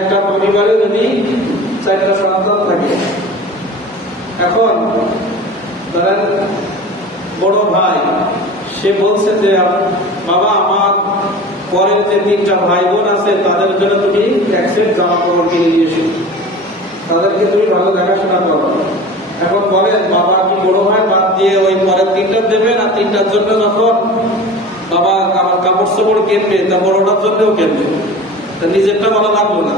একটা পরিবারে যদি 4টা সন্তান থাকে, এখন ধরেন বড় ভাই সে বলছে যে বাবা আমার পরের যে 3টা ভাই বোন আছে তাদের জন্য তুমি এক সেট জামা কাপড় কিনে দিয়েছো, তাদেরকে তুমি ভালো দেখাশোনা করো। এখন বলেন বাবা কি বড় ভাই বাদ দিয়ে ওই পরের 3টা দেবে না 3টার জন্য যখন বাবা আমার কাপড় চোপড় কিনবে তা বড়টার জন্যও কিনবে, তা নিজেরটা বলা লাগলো না।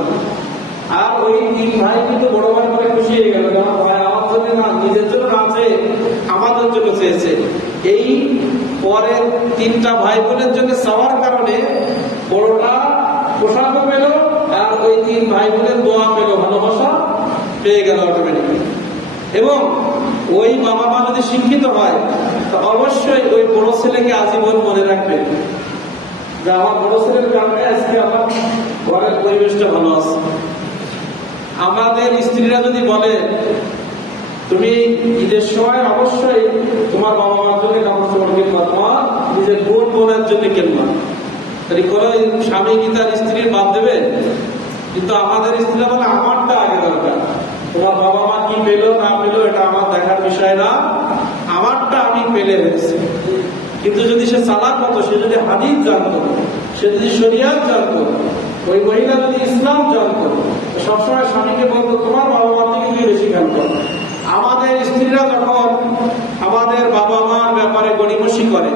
আর ওই 3 ভাই কিন্তু বড় ভাই করে খুশি হয়ে গেল, আমার ভাই আমার জন্য না নিজের জন্য আছে আমাদের জন্য চেয়েছে। এই পরের 3টা ভাই বোনের জন্য চাওয়ার কারণে বড়টা পোশাকও পেল আর ওই 3 ভাই বোনের দোয়া পেল, ভালোবাসা পেয়ে গেল অটোমেটিক। এবং ওই বাবা মা যদি শিক্ষিত হয় তো অবশ্যই ওই বড় ছেলেকে আজীবন মনে রাখবে যে আমার বড় ছেলের কারণে আজকে আমার ঘরের পরিবেশটা ভালো আছে। আমাদের স্ত্রীরা যদি বলে তুমি ঈদের সময় অবশ্যই তোমার বাবা মার জন্য কাপড় চোপড় কিনবা, তোমার নিজের বোন বোনের জন্য কিনবা, তাহলে কোনো স্বামী কি তার স্ত্রীর বাদ দেবে? কিন্তু আমাদের স্ত্রীরা বলে আমারটা আগে দরকার, তোমার বাবা মা কি পেলো না পেলো এটা আমার দেখার বিষয় না, আমারটা আমি পেলে হয়েছে। কিন্তু যদি সে চালাক হতো, সে যদি হাদিস জানতো, সে যদি শরিয়াত জানতো, ওই মহিলা যদি ইসলাম জানতো, সবসময় স্বামীকে বলতো তোমার বাবা মা থেকে তুমি বেশি খেয়াল করো। আমাদের স্ত্রীরা যখন আমাদের বাবা মার ব্যাপারে গড়িমসি করে,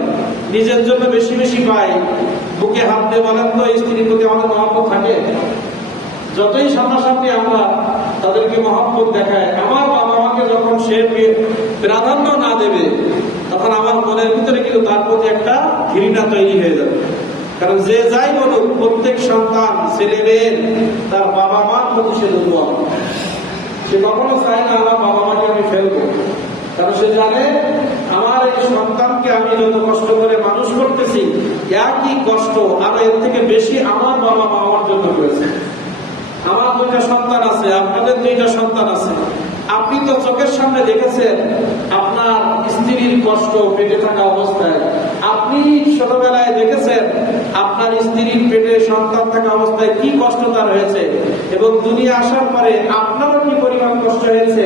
নিজের জন্য বেশি বেশি পায়, বুকে হাত দিয়ে বলেন তো স্ত্রীর প্রতি আমাদের মহব্বত থাকে? যতই সামনাসামনি আমরা তাদেরকে মহব্বত দেখায়, আমার বাবা মাকে যখন সে প্রাধান্য না দেবে তখন আমার মনের ভিতরে কিন্তু তার প্রতি একটা ঘৃণা তৈরি হয়ে যাবে। কারণ যে যাই বলুক প্রত্যেক সন্তান ছেলে মেয়ের তার বাবা মার প্রতি সে দুর্বল, সে কখনো চায় না আমার বাবা মাকে আমি ফেলবো। কারণ সে জানে আমার এই সন্তানকে আমি যত কষ্ট করে মানুষ করতেছি একই কষ্ট আরো এর থেকে বেশি আমার বাবা মা আমার জন্য করেছে। আমার 2টা সন্তান আছে, আপনাদের 2টা সন্তান আছে। আপনি তো চোখের সামনে দেখেছেন আপনার স্ত্রীর কষ্ট পেটে থাকা অবস্থায়, আপনি ছোটবেলায় দেখেছেন আপনার স্ত্রীর পেটে সন্তান থাকা অবস্থায় কি কষ্ট তার হয়েছে, এবং দুনিয়া আসার পরে আপনারও কি পরিমাণ কষ্ট হয়েছে,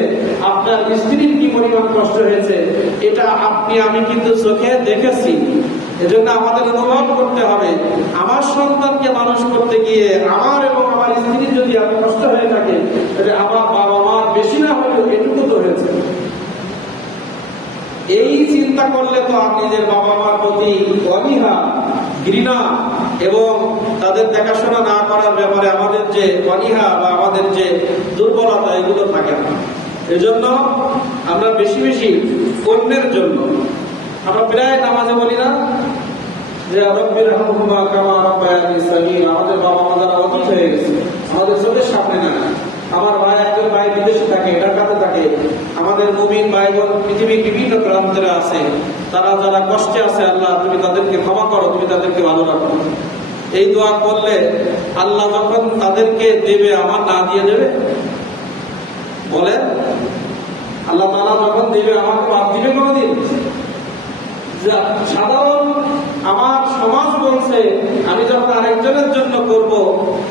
আপনার স্ত্রীর কি পরিমাণ কষ্ট হয়েছে, এটা আপনি আমি কিন্তু চোখে দেখেছি। এজন্য আমাদের অনুভব করতে হবে আমার সন্তানকে মানুষ করতে গিয়ে আমার এবং আমার স্ত্রীর যদি এত কষ্ট হয়ে থাকে তাহলে আমার বাবা মার বেশি না হলেও এটুকু তো হয়েছে। এই চিন্তা করলে তো নিজের বাবা মার প্রতি অনীহা, ঘৃণা এবং তাদের দেখাশোনা না করার ব্যাপারে আমাদের যে অনীহা বা আমাদের যে দুর্বলতা এগুলো থাকে না। এজন্য আমরা বেশি বেশি অন্যের জন্য, আমরা প্রায় নামাজে বলি না যে রব্বির হামহুমা কামা রাব্বায়ানি সগীরা, আমাদের বাবা মা যারা অতীত হয়ে গেছে আমাদের চোখের সামনে না। আমার ভাই একজন ভাই বিদেশে থাকে, ঢাকাতে থাকে, আমাদের মুমিন ভাই বোন পৃথিবীর বিভিন্ন প্রান্তে আছে, তারা যারা কষ্টে আছে আল্লাহ তুমি তাদেরকে ক্ষমা করো, তুমি তাদেরকে ভালো রাখো। এই দোয়া করলে আল্লাহ যখন তাদেরকে দেবে আমার না দিয়ে দেবে? বলে আল্লাহ তাআলা যখন দেবে আমাকে বাদ দিবে কোনদিন? সাধারণ আমার সমাজ বলছে আমি যখন আরেকজনের জন্য করব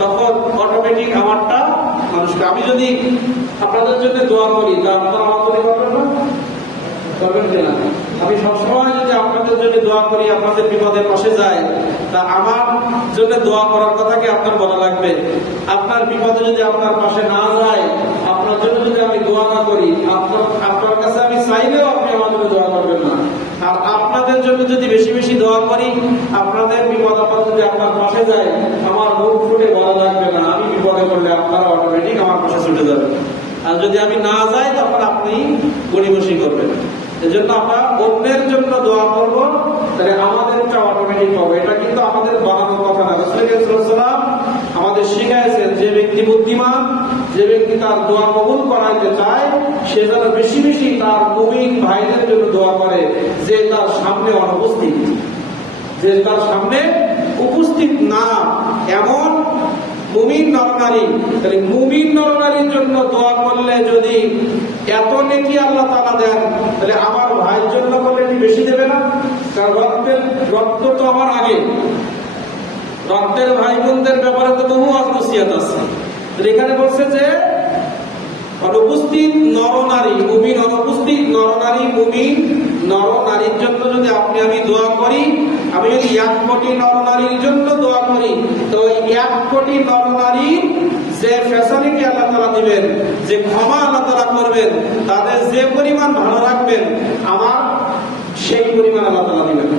তখন অটোমেটিক আমারটা মানুষকে, আমি যদি আপনাদের জন্য দোয়া করি তা আপনারা আমার জন্য করবেন না? করবেন কিনা? আমি সবসময় যদি আপনাদের জন্য দোয়া করি, আপনাদের বিপদের পাশে যাই, তা আমার জন্য দোয়া করার কথা কি আপনার বলা লাগবে? আপনার বিপদে যদি আপনার পাশে না যায়, আপনার জন্য যদি আমি দোয়া না করি, আপনার কাছে আমি চাইলেও আপনি আমার জন্য দোয়া করবেন না। আর আপনাদের জন্য যদি বেশি বেশি দোয়া করি, আপনাদের বিপদ আপদ যদি আপনার পাশে যায়, আমার মুখ ফুটে বলা লাগবে না, আমি বিপদে পড়লে আপনারা অটোমেটিক আমার পাশে ছুটে যাবেন। আর যদি আমি না যাই তখন আপনি গড়িমসি করবেন। এজন্য আমরা অন্যের জন্য দোয়া করব, তাহলে আমাদেরটা অটোমেটিক হবে। এটা কিন্তু আমাদের বানানোর কথা না। রাসূল সাল্লাল্লাহু আলাইহি ওয়াসাল্লাম আমাদের শিখাইছেন যে ব্যক্তি বুদ্ধিমান, যে ব্যক্তি তার দোয়া কবুল করাইতে চায়, সে যেন বেশি বেশি তার মুমিন ভাইদের জন্য দোয়া করে যে তার সামনে অনুপস্থিত, যে তার সামনে উপস্থিত না এমন মুমিন নরনারী। তাহলে মুমিন নরনারীর জন্য দোয়া করলে যদি এত নেকি আল্লাহ তাআলা দেন, তাহলে আমার ভাইয়ের জন্য করলে কি বেশি দেবে না? কারণ রক্ত তো আমার আগে, রক্তের ভাই বোনদের ব্যাপারে তো বহু ওয়াসিয়াত আছে। এখানে বলছে যে অনুপস্থিত নরনারী মুমিন, অনুপস্থিত নরনারী মুমিন নরনারীর জন্য যদি আপনি আমি দোয়া করি, আমি যদি 1 কোটি নরনারীর জন্য দোয়া করি, তো 1 কোটি নরনারীর যে ফ্যাসিলিটি আল্লাহ তাআলা দিবেন, যে ক্ষমা আল্লাহ তাআলা করবেন, তাদের যে পরিমাণ ভালো রাখবেন, আমার সেই পরিমাণ আল্লাহ তাআলা দিবেন।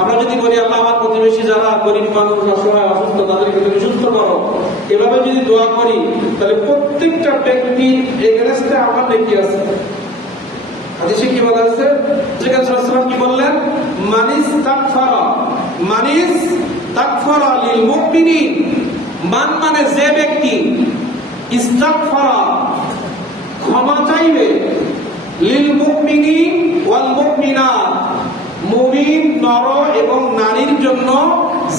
আমরা যদি বলি আল্লাহ আমার প্রতিবেশী যারা গরিব মানুষ, অসহায়, অসুস্থ, তাদেরকে তুমি সুস্থ করো, এভাবে যদি দোয়া করি, তাহলে প্রত্যেকটা ব্যক্তির এগেনস্টে আমার নেকি আছে। হাদিসে কি বলা আছে? রাসূল সাল্লাল্লাহু আলাইহি ওয়াসাল্লাম কি বললেন? মানিস তাকফারা লিল মুমিনিন, মান মানে যে ব্যক্তি, ইস্তাগফারা ক্ষমা চাইবে, লিল মুমিনিন ওয়াল মুমিনাত মুমিন নর এবং নারীর জন্য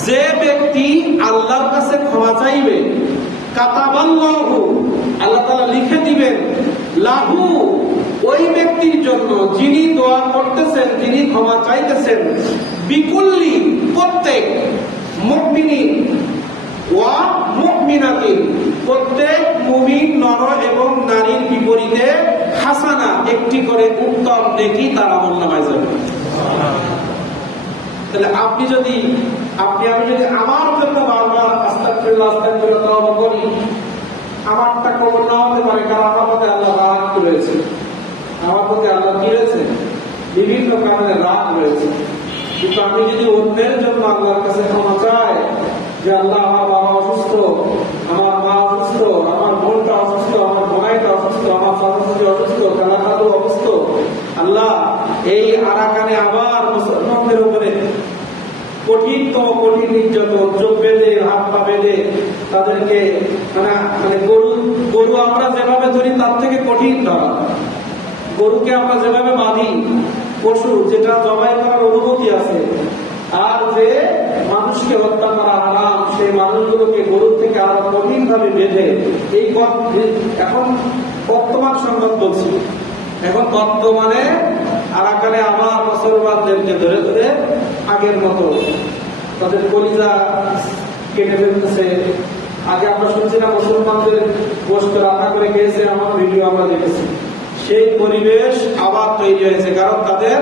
যে ব্যক্তি আল্লাহর কাছে ক্ষমা চাইবে, কাতাবাল্লাহু আল্লাহ তাআলা লিখে দিবেন, লাহু ওই ব্যক্তির জন্য যিনি দোয়া করতেছেন, যিনি ক্ষমা চাইতেছেন, বিকুল্লি প্রত্যেক, মুমিনিন ওয়া মুমিনাতিন প্রত্যেক মুমিন নর এবং নারীর বিপরীতে হাসানা একটি করে উত্তম নেকি তার আমলনামায় যাবে। তাহলে আপনি আমি যদি আমার জন্য বারবার আস্তাগফিরুল্লাহ আস্তাগফিরুল্লাহ তওবা করি, আমারটা কবুল না হতে পারে, কারণ আমার প্রতি আল্লাহ রাগ রয়েছে, আমার প্রতি আল্লাহ কি রয়েছে? বিভিন্ন কারণে রাগ রয়েছে। কিন্তু আমি যদি অন্যের জন্য আল্লাহর কাছে ক্ষমা চাই, যে আল্লাহ আমার বাবা অসুস্থ, আমার মা অসুস্থ, আমার বোনটা অসুস্থ, আমার বোনাইটা অসুস্থ, আমার চাচাচাচি অসুস্থ, খালাখালু অসুস্থ, আল্লাহ এই আরাকানে আবার মুসলমানদের উপরে কঠিনতম কঠিন নির্যাতন, চোখ বেঁধে, হাত পা বেঁধে তাদেরকে মানে গরু আমরা যেভাবে ধরি তার থেকে কঠিন ধরা, গরুকে আমরা যেভাবে বাঁধি, পশু যেটা জবাই করার অনুমতি আছে, আর যে মানুষকে হত্যা করা হারাম, সেই মানুষগুলোকে গরুর থেকে আরো কঠিন ভাবে বেঁধে, এই এখন বর্তমান সংবাদ বলছি, এখন বর্তমানে আরাকানে আবার মুসলমানদেরকে ধরে ধরে আগের মতো তাদের কলিজা কেটে ফেলতেছে। আগে আমরা শুনছি না মুসলমানদের গোশত রান্না করে খেয়েছে, আমার ভিডিও আমরা দেখেছি। সেই পরিবেশ আবার তৈরি হয়েছে, কারণ তাদের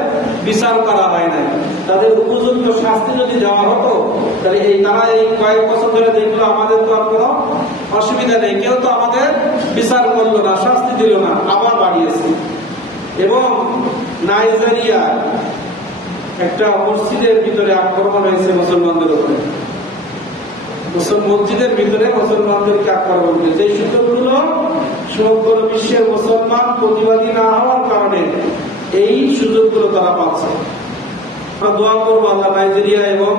বিচার করা হয় নাই। তাদের উপযুক্ত শাস্তি যদি দেওয়া হতো, তাহলে তারা এই কয়েক বছর ধরে দেখলো আমাদের তো আর কোনো অসুবিধা নেই, কেউ তো আমাদের বিচার করলো না, শাস্তি দিল না, আবার বাড়িয়েছে। এবং নাইজেরিয়া একটা মসজিদের ভিতরে আক্রমণ হয়েছে মুসলমানদের উপরে, মসজিদের ভিতরে মুসলমানদেরকে আক্রমণ করেছে। এই সুযোগগুলো সমগ্র বিশ্বের মুসলমান প্রতিবাদী না হওয়ার কারণে এই সুযোগগুলো তারা পাচ্ছে। দোয়া করবো আল্লাহ নাইজেরিয়া এবং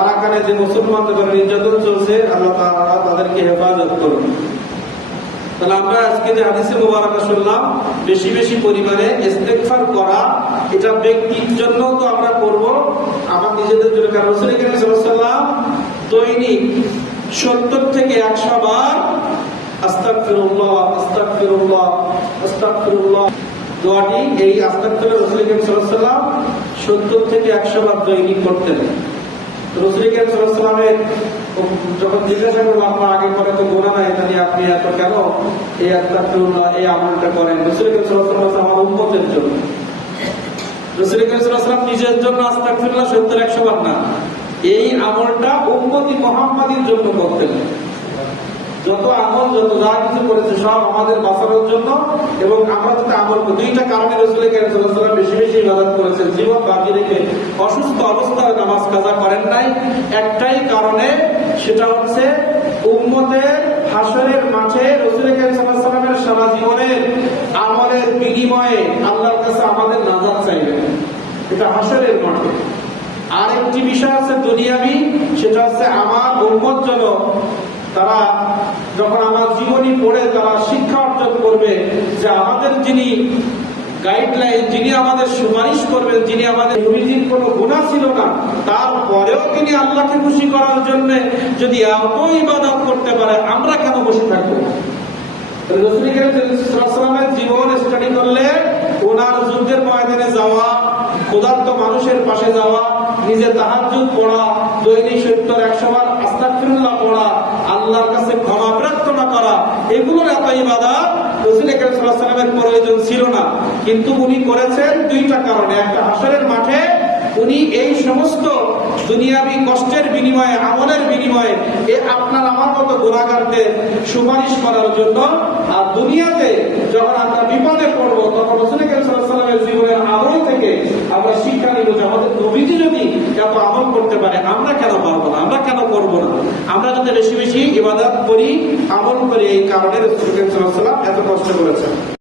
আরাকানে যে মুসলমানদের উপরে নির্যাতন চলছে, আল্লাহ তাআলা তাদেরকে হেফাজত করুন। তাহলে আমরা আজকে যে হাদিসে মুবারাকা শুনলাম, বেশি বেশি পরিমাণে ইস্তেগফার করা, এটা ব্যক্তির জন্য তো আমরা করব, আমার নিজেদের জন্য। কারণ রাসূল কারীম সাল্লাল্লাহু আলাইহি ওয়াসাল্লাম দৈনিক 70 থেকে 100 বার আস্তাগফিরুল্লাহ আস্তাগফিরুল্লাহ আস্তাগফিরুল্লাহ দোয়াটি, এই আস্তাগফিরুল্লাহ রাসূল কারীম সাল্লাল্লাহু আলাইহি ওয়াসাল্লাম 70 থেকে 100 বার দৈনিক করতেন। রাসূল কারীম সাল্লাল্লাহু আলাইহি ওয়াসাল্লামের যখন জিজ্ঞাসা করলাম আপনার আগে পরে তো গোনা নাই, তাহলে আপনি এত কেন এই আস্তাগফিরুল্লাহ এই আমলটা করেন? রাসূল কারীম সাল্লাল্লাহু আলাইহি ওয়াসাল্লাম আমার উম্মতের জন্য, রাসূল কারীম সাল্লাল্লাহু আলাইহি ওয়াসাল্লাম নিজের জন্য আস্তাগফিরুল্লাহ 70-100 বার না, এই আমলটা উম্মতি মুহাম্মাদীর জন্য করতেন। যত আমল যত যা কিছু করেছে সব আমাদের বাঁচানোর জন্য, এবং আমরা যাতে আমল করি। দুইটা কারণে রাসূল কারীম সাল্লাল্লাহু আলাইহি ওয়াসাল্লাম বেশি বেশি ইবাদত করেছেন, জীবন বাকি রেখে অসুস্থ অবস্থায় নামাজ কাজা করেন নাই। একটাই কারণে, সেটা হচ্ছে উম্মতের হাসরের মাঠে রাসূল কারীম সাল্লাল্লাহু আলাইহি ওয়াসাল্লামের সারা জীবনের আমলের বিনিময়ে আল্লাহর কাছে আমাদের নাজাত চাইবেন, এটা হাসরের মাঠে। আর একটি বিষয় আছে দুনিয়াবি, সেটা হচ্ছে আমার উম্মত যেন তারা যখন আমার জীবনী পড়ে তারা শিক্ষা অর্জন করবে যে আমাদের যিনি গাইডলাইন, যিনি আমাদের সুপারিশ করবেন, যিনি আমাদের নবীজির কোনো গুনাহ ছিল না, তারপরেও তিনি আল্লাহকে খুশি করার জন্য যদি এত ইবাদত করতে পারে, আমরা কেন বসে থাকবো? রাসূল কারীম সাল্লাল্লাহু আলাইহি ওয়াসাল্লামের জীবন স্টাডি করলে ওনার যুদ্ধের ময়দানে যাওয়া, ক্ষুধার্ত মানুষের পাশে যাওয়া, নিজে তাহাজ্জুদ পড়া, দৈনিক 70-100 বার আস্তাগফিরুল্লাহ পড়া, আল্লাহর কাছে ক্ষমা প্রার্থনা করা, এগুলোর এত ইবাদত রাসূল আকরাম সাল্লাল্লাহু আলাইহি ওয়াসাল্লামের প্রয়োজন ছিল না। কিন্তু উনি করেছেন দুইটা কারণে। একটা, হাসরের মাঠে উনি এই সমস্ত দুনিয়াবি কষ্টের বিনিময়ে, আমলের বিনিময়ে আপনার আমার মতো গুনাহগারদের সুপারিশ করার জন্য। আর দুনিয়াতে যখন আমরা বিপদে পড়ব, তখন রাসূল আকরাম সাল্লাল্লাহু আলাইহি ওয়াসাল্লামের জীবনের আমল থেকে আমরা শিক্ষা নিব যে আমাদের নবীজি যদি এত আমল করতে পারে, আমরা কেন পারবো না, আমরা কেন করবো না। আমরা যদি বেশি বেশি ইবাদত করি, আমল করি, এই কারণে রাসূল আকরাম সাল্লাল্লাহু আলাইহি ওয়াসাল্লাম এত কষ্ট করেছেন।